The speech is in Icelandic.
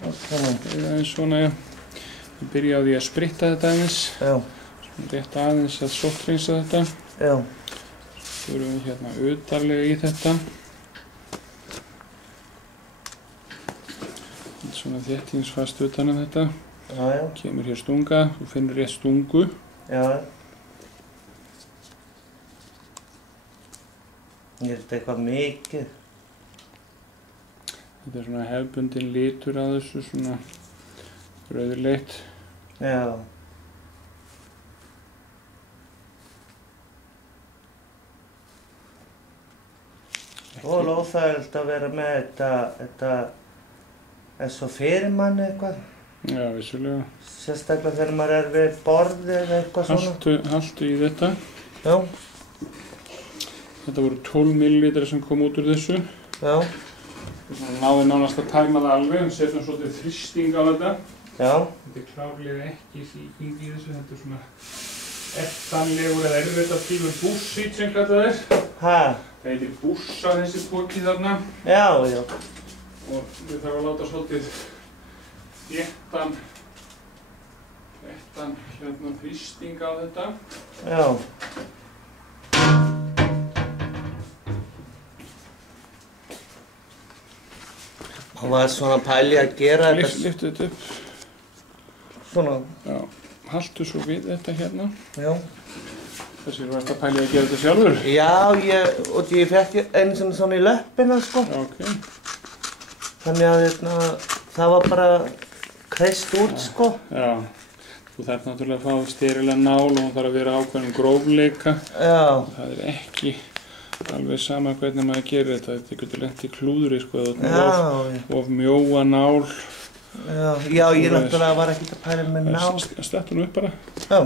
Aðeins svona, já. Ég byrja á því að spritta þetta aðeins. Já. Svona rétt aðeins að sótthreinsa þetta. Já. Svo erum við hérna utarlega í þetta. Svona þéttingsfast utan þetta. Já, já. Kemur hér stunga, þú finnur rétt stungu. Já. Er þetta eitthvað mikið? Þetta er svona hefðbundinn litur að þessu, svona rauðleitt. Já. Og óþægilegt að vera með þetta er svo fyrir manni eitthvað. Já, vissulega. Sérstaklega þegar maður er við borðið eða eitthvað svona. Haltu í þetta. Já. Þetta voru 12 millilitrar sem kom út úr þessu. Já. Náði nánast að tæma það alveg, en setjum svolítið þrýsting á þetta. Já. Þetta er klárlega ekki sýking í þessu, þetta er svona eftanlegur eða erfiðartífur bússít sem kallað er. Hæ? Það heitir bússa þessi poki þarna. Já, já. Og við þarfum að láta svolítið þéttan hérna þrýsting á þetta. Já. Og var svona pæli að gera þetta. Lyftu þetta upp. Svona. Já. Haltu svo við þetta hérna. Já. Þessi var þetta pæli að gera þetta sjálfur? Já, ég fekk einu svona í löppina, sko. Já, ok. Þannig að það var bara kreist út, sko. Já. Þú þarf náttúrulega að fá sterilega nál og hún þarf að vera ákveðnum grófleika. Já. Það er ekki alveg sama hvernig maður gerir þetta. Þetta getur lent í klúðri, sko. Of mjóa nál. Já, ég náttúrulega var ekkert að pæla með nál. Slettu nú upp bara. Já.